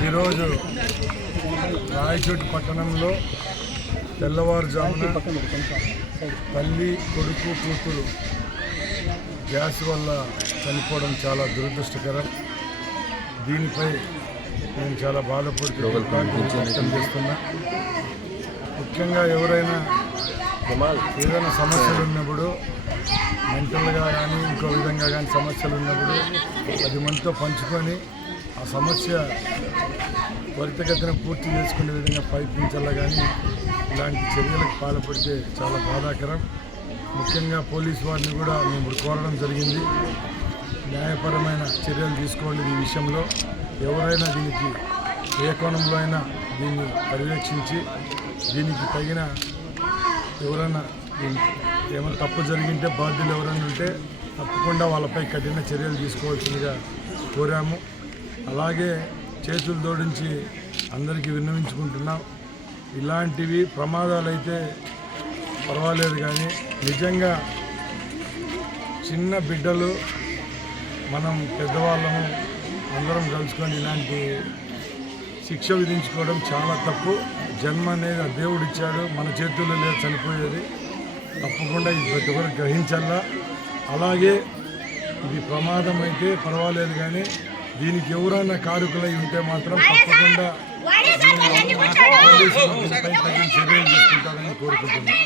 ఈరోజు రాయచోటి పట్టణంలో తెల్లవారుజామున తల్లి కొడుకు కూతురు గ్యాస్ వల్ల చనిపోవడం చాలా దురదృష్టకరం. దీనిపై నేను చాలా బాధపడుతూ వ్యక్తం చేస్తున్నా. ముఖ్యంగా ఎవరైనా ఏదైనా సమస్యలు ఉన్నప్పుడు, మెంటల్గా కానీ ఇంకో విధంగా కానీ సమస్యలు ఉన్నప్పుడు 10 మందితో పంచుకొని ఆ సమస్య త్వరితగతిన పూర్తి చేసుకునే విధంగా ప్రయత్నించాలా. కానీ ఇలాంటి చర్యలకు పాల్పడితే చాలా బాధాకరం. ముఖ్యంగా పోలీసు వారిని కూడా మేము కోరడం జరిగింది. న్యాయపరమైన చర్యలు తీసుకోండి. ఈ విషయంలో ఎవరైనా దీనికి ఏ కోణంలో అయినా దీన్ని పర్యవేక్షించి దీనికి తగిన ఎవరైనా ఏమైనా తప్పు జరిగింటే బాధ్యులు ఎవరైనా ఉంటే తప్పకుండా వాళ్ళపై కఠిన చర్యలు తీసుకోవాల్సిందిగా కోరాము. అలాగే చేతులు జోడించి అందరికీ విన్నవించుకుంటున్నాం. ఇలాంటివి ప్రమాదాలు అయితే పర్వాలేదు, కానీ నిజంగా చిన్న బిడ్డలు మనం పెద్దవాళ్ళము అందరం కలుసుకొని ఇలాంటి శిక్ష విధించుకోవడం చాలా తప్పు. జన్మ అనేది దేవుడు ఇచ్చాడు, మన చేతుల్లో లేదు చనిపోయేది. తప్పకుండా ఇది ప్రతి ఒక్కరు గ్రహించాలా. అలాగే ఇది ప్రమాదం అయితే పర్వాలేదు, కానీ దీనికి ఎవరైనా కారకులై ఉంటే మాత్రం తప్పకుండా తగిన చర్యలు తీసుకుంటారని కోరుకుంటున్నాను.